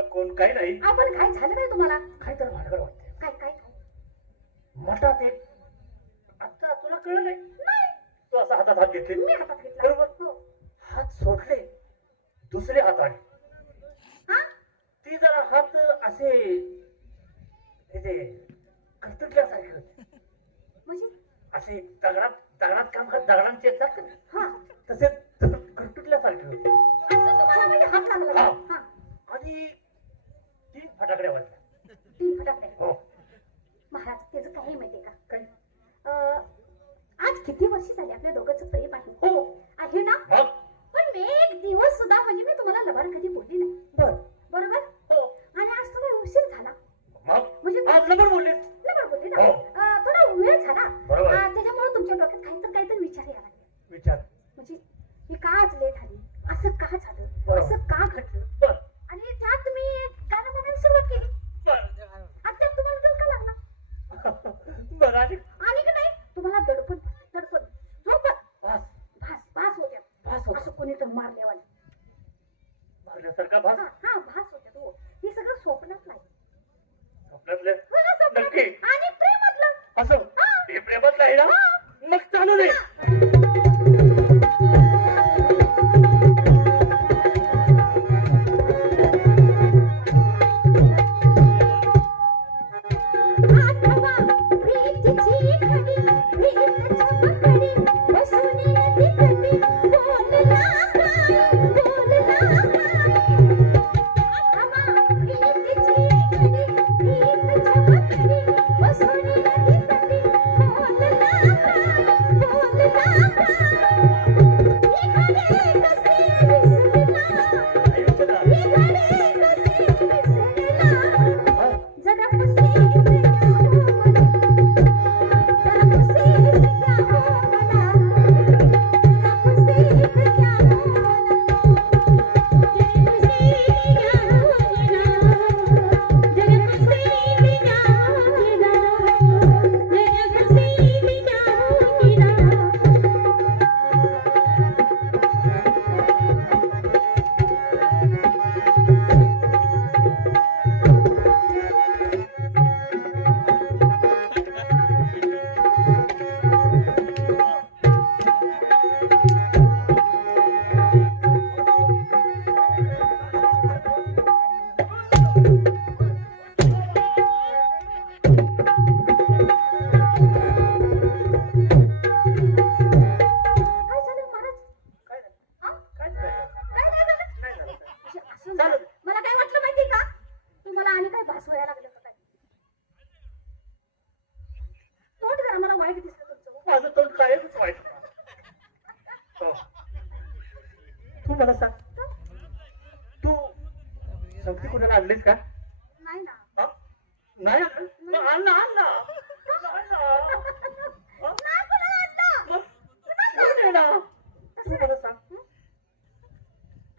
कोण काही नाही. आपण काय झालं काय तुम्हाला? काय तर भानगड वाटते काय काय? काय मठात एक आता तुला कळलं नाही. तू असा हातात हात घेतले मी हातात घेतला. बरोबर. हो. हात सोडले. दुसरे हात आले. हा? ती जरा हात असे जे कर्तुटल्यासारखे होते. म्हणजे? असे दगडात दगडात काम करत दगडांचे? हा. तसे कर्तुटल्यासारखे होते. म्हणजे लागला हा. तीन फटाकडे हो. महाराज त्याचं काही माहितीये का? काय अं, आज किती वर्ष झाली आपल्या दोघांचं प्रेम आहे? हो. आहे ना? मग? पण मी एक दिवस सुद्धा म्हणजे मी तुम्हाला लबाड कधी बोलली नाही. बर. बरोबर? हो. आणि आज थोडा उशीर झाला. मग? म्हणजे आज बोलले. लबाड बोलली ना? हो. अं, थोडा वेळ झाला. बरोबर. अं, त्याच्यामुळे तुमच्या डोक्यात काहीतरी काहीतरी विचार यायला लागले. विचार. म्हणजे ही का आज लेट आली? असं का झालं? बरोबर. असं का घडलं? बर. आणि त्यात कुणाला आणलीस का नाही ना हा? नाही आणलं? मग आण ना, आण ना. आण ना. हा? नाही कोणाला आणलं. मग ना. तू मला सांग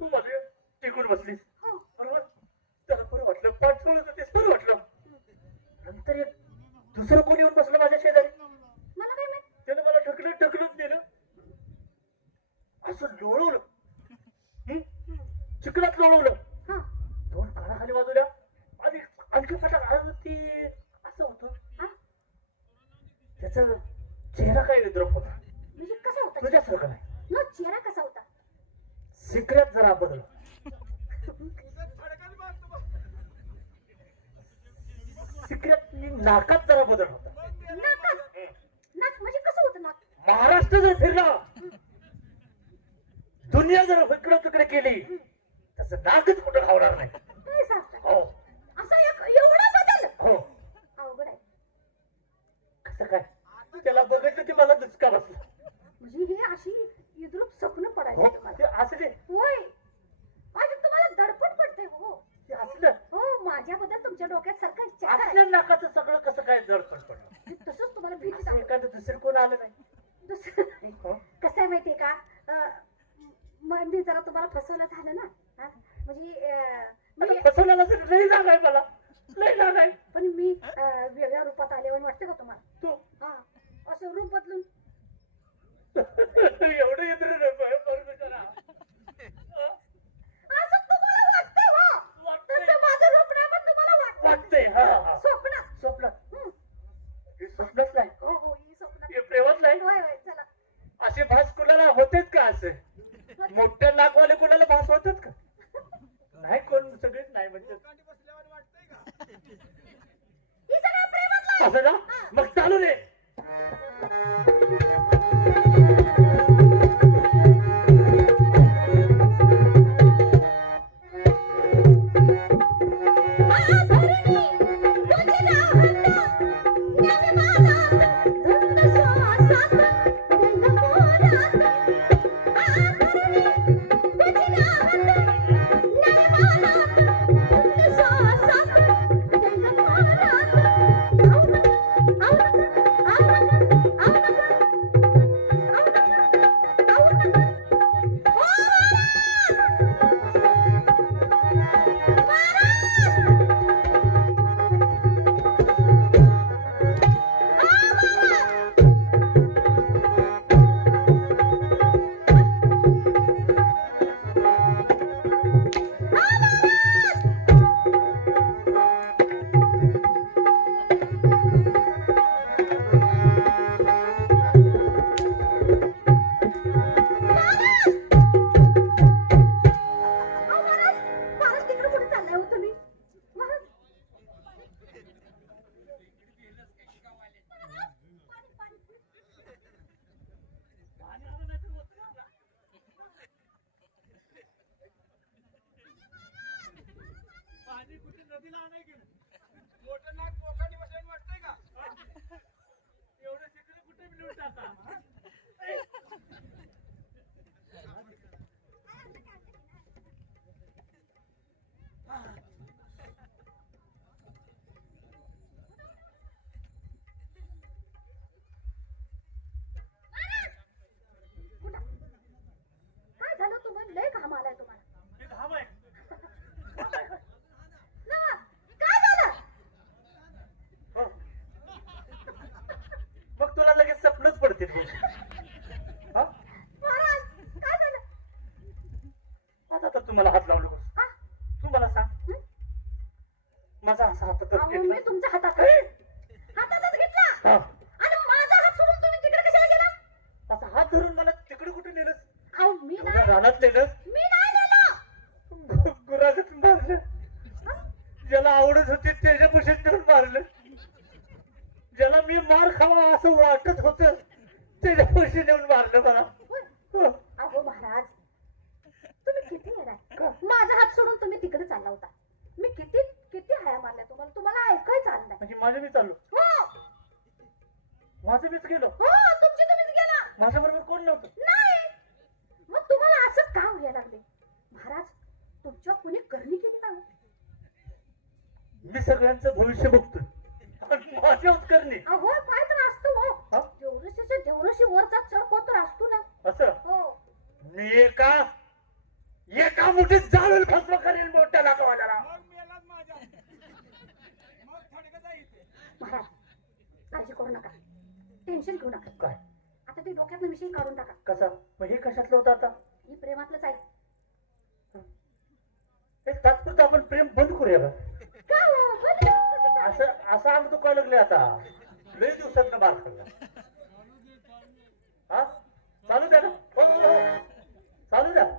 तू मध्ये टिकून बसलीस हो. बरोबर त्याला बरं वाटलं पाठ सोडत होतीस बरं वाटलं नंतर एक दुसरं कोणी येऊन बसलं माझ्या शेजारी मला काय माहीत त्याने मला ढकलत ढकलत नेलं असं लोळवलं हं? चिखलात लोळवलं हा दोन कानाखाली वाजवल्या आणि आणखी फटाक आणि ती असं होतं हा? त्याचा चेहरा काय विद्रप होता म्हणजे कसा होता तुझ्यासारखा नाही न चेहरा कसा होता नाकात जरा बदल होता. नाक म्हणजे कसं होतं नाक? महाराष्ट्र जर फिरला दुनिया जर इकडं तिकडे केली तसं नाकच कुठं खावणार नाही. काय सांगता हो. असा एक एवढा बदल? हो. अवघड आहे. कसं काय? त्याला बघितलं की मला दुसका बसला म्हणजे हे अशी इद्रूप स्वप्न हो पडायला तुम्हाला. ते असले होय आज तुम्हाला दडपण पडतंय हो ते असलं हो माझ्याबद्दल तुमच्या डोक्यात सारखा. असल्या नाकाचं सगळं कसं काय दडपण पडलं तसंच तुम्हाला भीती असं दाखवते. एखादं दुसरं कोण आलं नाही? दुसरं हो? कसं आहे माहितीये का? अं, म- मी जरा तुम्हाला फसवलं झालं ना? हा? म्हणजे अं, आता तर लई जाग आहे मला. लई आहे. पण मी अं, वेगळ्या रूपात आल्यावर वाटते का तुम्हाला? तू हा. असं रूप बदलून एवढं येत आता तर तुम्हाला हात लावलो? तू मला सांग? माझा असा हात तर. मी हातात हे? हातातच घेतला हा. आणि माझा हात सोडून तुम्ही तिकडे कशाला गेला असा हात धरून मला तिकडे कुठे नेलंस अहो मी एवढ्या नाही रानात नेलंस मी नाही नेलो गुरागत मारलं ज्याला आवडत होती त्याच्या पुशेत नेऊन मारलं ज्याला मी मार खावा असं वाटत होत त्याच्या पुशे नेऊन मारलं मला होय. हो. अहो महाराज तुम्ही किती येणार का? माझा हात सोडून तुम्ही तिकडे चालला होता. मी किती किती हाया मारल्या तुम्हाला? तुम्हाला ऐकायचं आलं नाही. म्हणजे माझं मी चाललो. हो. माझं मीच गेलो. हो तुमची तुम्हीच गेला. माझ्या बरोबर कोण नव्हतं? नाही. मग तुम्हाला असं का व्हायला लागले? महाराज तुमच्या कुणी करणी केली का हो? मी सगळ्यांचं भविष्य बघतोय. आणि माझ्याच करणे. अहो काय तर असतो हो. हा? देवरशीच्या देवरशी वरचा चढ कोण तर असतो ना. असं? हो. मी एका एका मुठीत जाळून भस्म करेल मोठ्या महाराज काळजी करू नका. टेन्शन घेऊ नका. काय? आता ते डोक्यातनं विषय काढून टाका. कसा? मग हे कशातलं होतं आता? ही प्रेमातलंच आहे. हे. तात्पुरतं आपण प्रेम बंद करूया का का हो? बोला, कसं काय? असं असं अंग दुखायला लागले आता. लय दिवसात मार खाल्ला. हा? चालू द्या ना. हो, हो, हो. चालू द्या.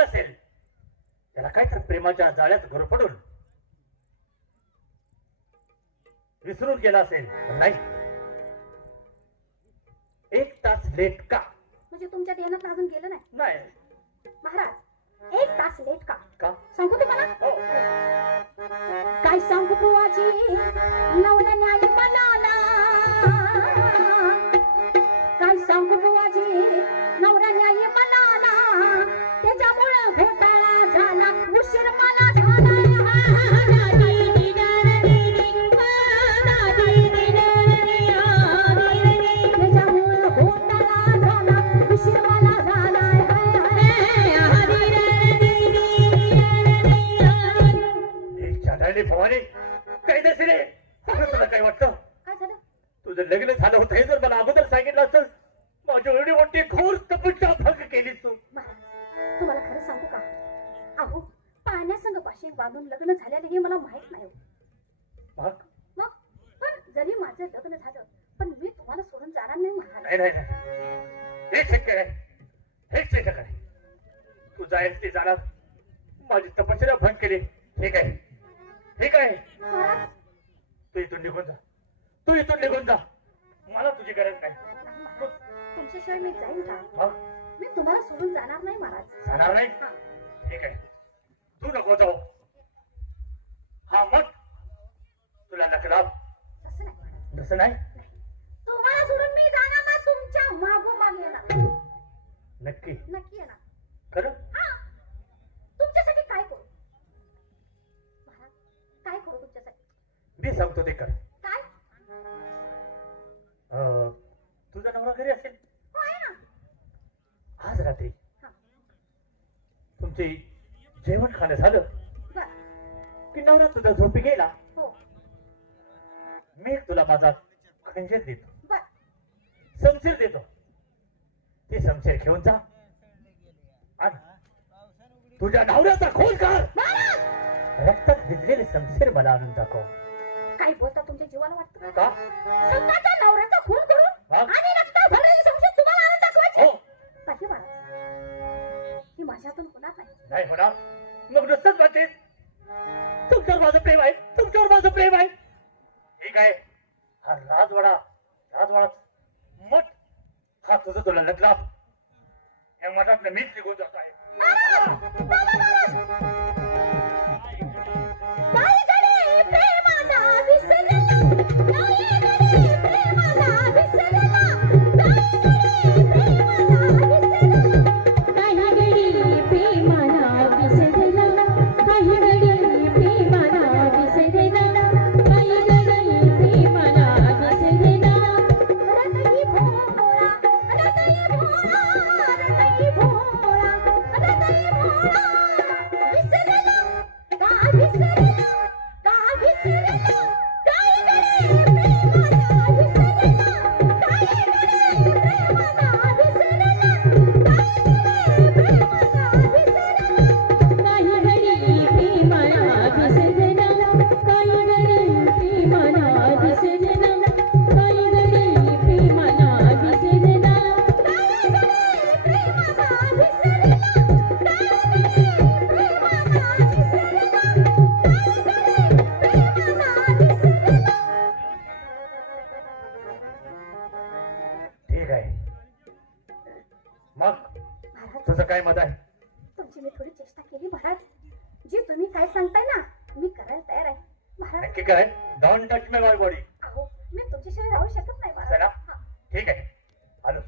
असेल. त्याला काय तर प्रेमाच्या जाळ्यात घर पडून विसरून गेला असेल. नाही. एक तास लेट का? म्हणजे तुमच्या ध्यानात अजून गेलं नाही? नाही. महाराज एक तास लेट का? का? सांगू तुम्हाला हो. काय सांगू बुवाजी? आई मनाला. भवानी काही नसे रे तुला काय वाटतं? तुझं लग्न झालं होतं हे जर मला अगोदर सांगितलं असतं माझी एवढी मोठी घोर तपस्या भंग केली तू. तुम्हाला खरं सांगू का? अहो पाशी बांधून लग्न झाल्याने हे मला माहीत नाही. हो. मग? मग पण जरी माझं लग्न झालं पण मी तुम्हाला सोडून जाणार नाही महाराज नाही नाही नाही. हे शक्य नाही. हेच शक्य नाही. तू जाईल ते जाणार. माझी तपस्या भंग केली. ठीक आहे. ठीक आहे. महाराज तू इथून निघून जा. तू इथून निघून जा. मला तुझी गरज नाही. नाही महाराज तुमच्याशिवाय मी जाईल का? मग मी तुम्हाला सोडून जाणार नाही महाराज. जाणार नाही? हा. ठीक आहे. तू नको जाऊ हा मग? तुला नकलाब तसं नाही. तुम्हाला सोडून मी जाणार ना तुमच्या मागोमाग येणार. नक्की. नक्की येणार. खरं? हा. तुमच्यासाठी काय करू? महाराज काय करू तुमच्यासाठी? मी सांगतो ते कर. काय? अं, तुझा नवरा घरी असेल? हो आहे ना. आज रात्री. हा. तुमचे जेवण खाणं झालं. की नवरा तुझा झोपी गेला. हो. मी तुला माझा खंजीर देतो. समशीर देतो. ते समशीर घेऊन जा. आणि तुझ्या नवऱ्याचा खोल कर. रक्तात भिजलेले समशीर मला आणून दाखव. काय बोलता तुमच्या जीवाला वाटतं? का? नवऱ्याचा खून करून? आणि रक्त माझ्यातून होणार नाही नाही होणार मग नुसतंच म्हणते तुमच्यावर माझं प्रेम आहे तुमच्यावर माझं प्रेम आहे ठीक आहे हा राजवाडा राजवाडा मठ हा तुझं तुला लग्न या मठात मीच निघून जात आहे काही गडी प्रेमाला विसरला काही तुमची मी थोडी चेष्टा केली महाराज. जे तुम्ही काय सांगताय ना मी करायला तयार आहे. महाराज. नक्की काय don't touch me my body अहो मी तुमच्याशिवाय राहू शकत नाही? महाराज. हा, ठीक आहे. आलो.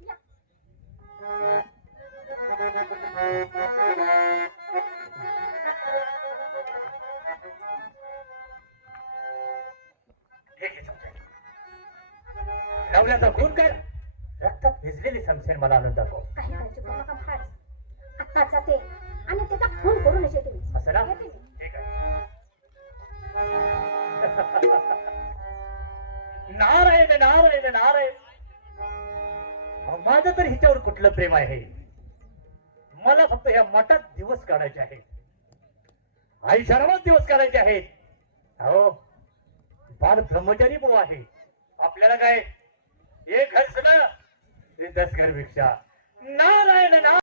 या. नवऱ्याचा खून कर रक्तात भिजलेली समशेर मला आणून दाखव. काही काळजी करू नका महाराज. नारायण नारायण नारायण. माझं तर हिच्यावर कुठलं प्रेम आहे? मला फक्त या मठात दिवस काढायचे आहेत. आई दिवस काढायचे आहेत. हो बाल ब्रह्मचारी भाऊ आहे. आपल्याला काय एक हसणं? ते दस घर भिक्षा नारायण नारायण.